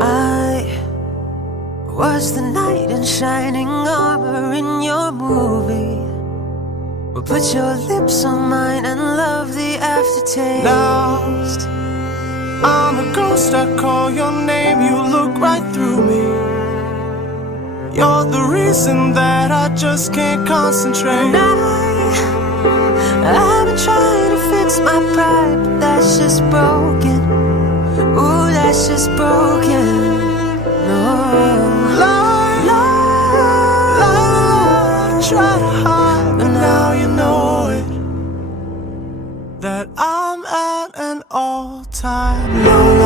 I was the knight in shining armor in your movie. Well, put your lips on mine and love the aftertaste. Lost, I'm a ghost, I call your name, you look right through me. You're the reason that I just can't concentrate. I've been trying to fix my pride, but that's just broken. Ooh, that's just broken. No. Love, try to hide, but now you know it, that I'm at an all-time low.